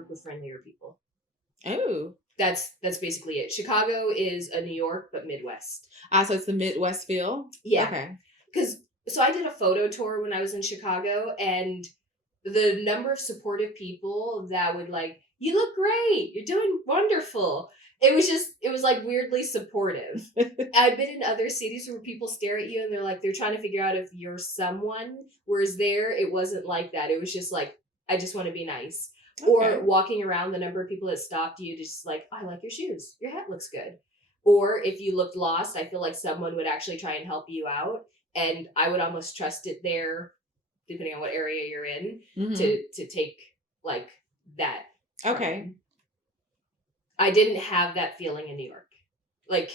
work with friendlier people. Oh. That's basically it. Chicago is a New York, but Midwest. So it's the Midwest feel? Yeah. Okay. So I did a photo tour when I was in Chicago, and the number of supportive people that would like, you look great, you're doing wonderful. It was like weirdly supportive. I've been in other cities where people stare at you and they're trying to figure out if you're someone, whereas there it wasn't like that. It was just like, I just want to be nice. Okay. Or walking around, the number of people that stopped you just like, I like your shoes, your hat looks good. Or if you looked lost, I feel like someone would actually try and help you out, and I would almost trust it there, depending on what area you're in, to take like that. Okay. I didn't have that feeling in New York. Like,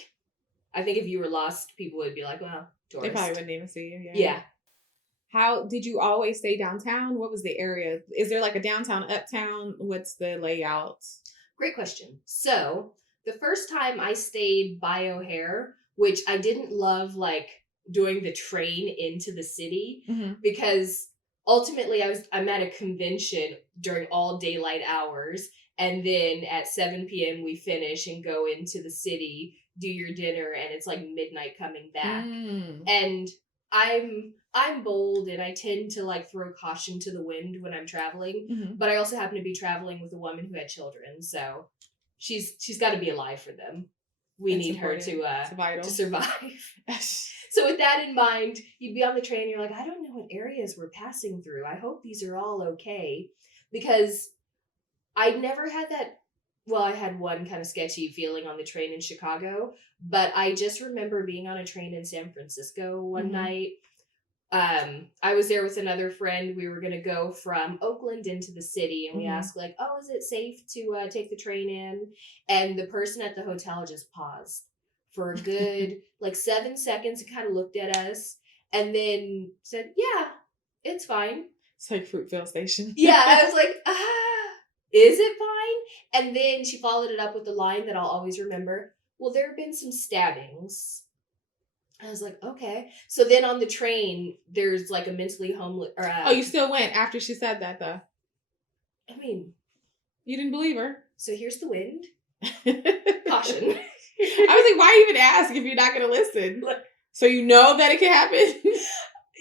I think if you were lost, people would be like, well, tourist. They probably wouldn't even see you. Yeah. How did you always stay downtown? What was the area? Is there like a downtown, uptown? What's the layout? Great question. So the first time I stayed by O'Hare, which I didn't love, like doing the train into the city, because ultimately I'm at a convention during all daylight hours, and then at 7 p.m. we finish and go into the city, do your dinner, and it's like midnight coming back. And I'm bold, and I tend to like throw caution to the wind when I'm traveling, but I also happen to be traveling with a woman who had children, so she's got to be alive for them. We need her to survive. So with that in mind, you'd be on the train, you're like, I don't know what areas we're passing through. I hope these are all okay. Because I never had that, well, I had one kind of sketchy feeling on the train in Chicago, but I just remember being on a train in San Francisco one night. I was there with another friend. We were going to go from Oakland into the city, and we asked like, oh, is it safe to take the train in? And the person at the hotel just paused for a good like 7 seconds and kind of looked at us and then said, yeah, it's fine. It's like Fruitvale Station. Yeah, I was like, is it fine? And then she followed it up with the line that I'll always remember. Well, there have been some stabbings. I was like, okay. So then on the train, there's like a mentally homeless. Oh, you still went after she said that, though? I mean, you didn't believe her. So here's the wind. Caution. I was like, why even ask if you're not going to listen? So you know that it can happen?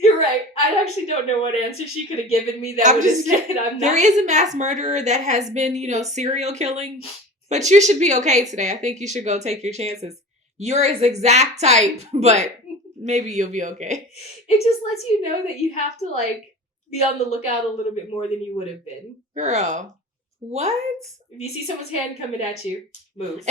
You're right. I actually don't know what answer she could have given me that would have said I'm not. There is a mass murderer that has been, serial killing. But you should be okay today. I think you should go take your chances. You're his exact type, but maybe you'll be okay. It just lets you know that you have to, like, be on the lookout a little bit more than you would have been. Girl, what? If you see someone's hand coming at you, move.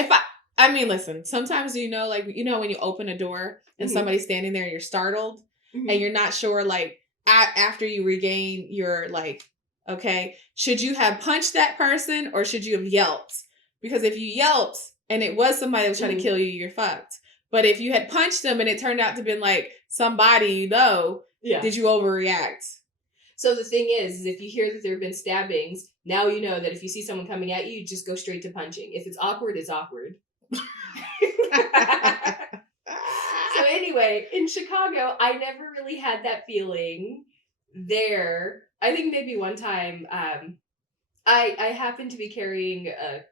I mean, listen, sometimes, when you open a door and somebody's standing there and you're startled and you're not sure, like, after you regain your, like, okay, should you have punched that person or should you have yelped? Because if you yelped and it was somebody that was trying to kill you, you're fucked. But if you had punched them and it turned out to be like somebody did you overreact? So the thing is if you hear that there have been stabbings, now you know that if you see someone coming at you, just go straight to punching. If it's awkward, it's awkward. So anyway, in Chicago, I never really had that feeling there. I think maybe one time I happened to be carrying a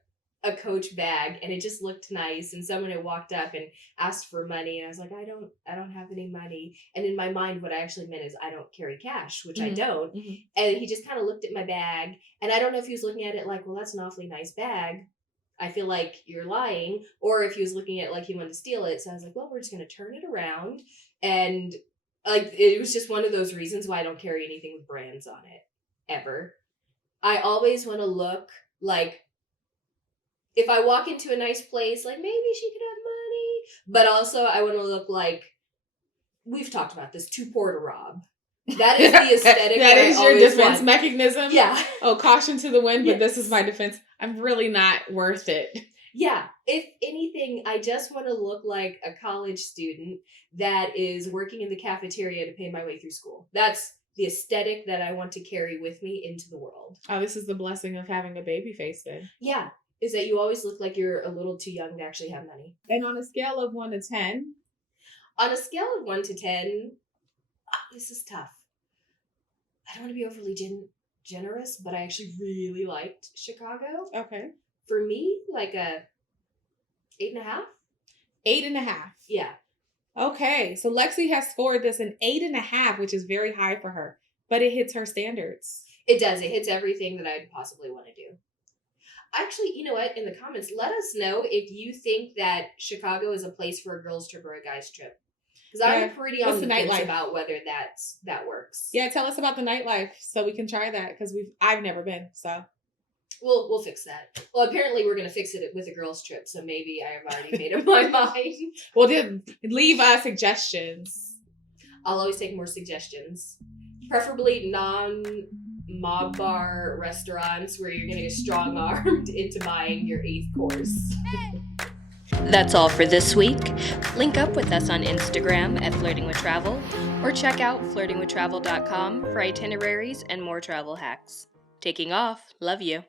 Coach bag and it just looked nice, and someone had walked up and asked for money, and I was like, I don't have any money. And in my mind, what I actually meant is I don't carry cash, which I don't. And he just kind of looked at my bag, and I don't know if he was looking at it like, well, that's an awfully nice bag, I feel like you're lying, or if he was looking at it like he wanted to steal it. So I was like, well, we're just going to turn it around. And like, it was just one of those reasons why I don't carry anything with brands on it ever. I always want to look like, if I walk into a nice place, like maybe she could have money, but also I want to look like, we've talked about this, too poor to rob. That is the aesthetic. That is your defense mechanism. Yeah. Oh, caution to the wind, but this is my defense. I'm really not worth it. Yeah. If anything, I just want to look like a college student that is working in the cafeteria to pay my way through school. That's the aesthetic that I want to carry with me into the world. Oh, this is the blessing of having a baby face then. Yeah. Is that you always look like you're a little too young to actually have money. And on a scale of 1 to 10? On a scale of 1 to 10, this is tough. I don't want to be overly generous, but I actually really liked Chicago. Okay. For me, like a 8.5. 8.5. Yeah. Okay, so Lexi has scored this an 8.5, which is very high for her, but it hits her standards. It does. It hits everything that I'd possibly want to do. Actually, you know what? In the comments, let us know if you think that Chicago is a place for a girls' trip or a guys' trip. Because I'm pretty on the fence about whether that works. Yeah, tell us about the nightlife so we can try that because I've never been, so. We'll fix that. Well, apparently we're going to fix it with a girls' trip, so maybe I have already made up my mind. Well, then leave us suggestions. I'll always take more suggestions. Preferably non-mob bar restaurants where you're going to get strong-armed into buying your 8th course. That's all for this week. Link up with us on Instagram at Flirting with Travel, or check out flirtingwithtravel.com for itineraries and more travel hacks. Taking off. Love you.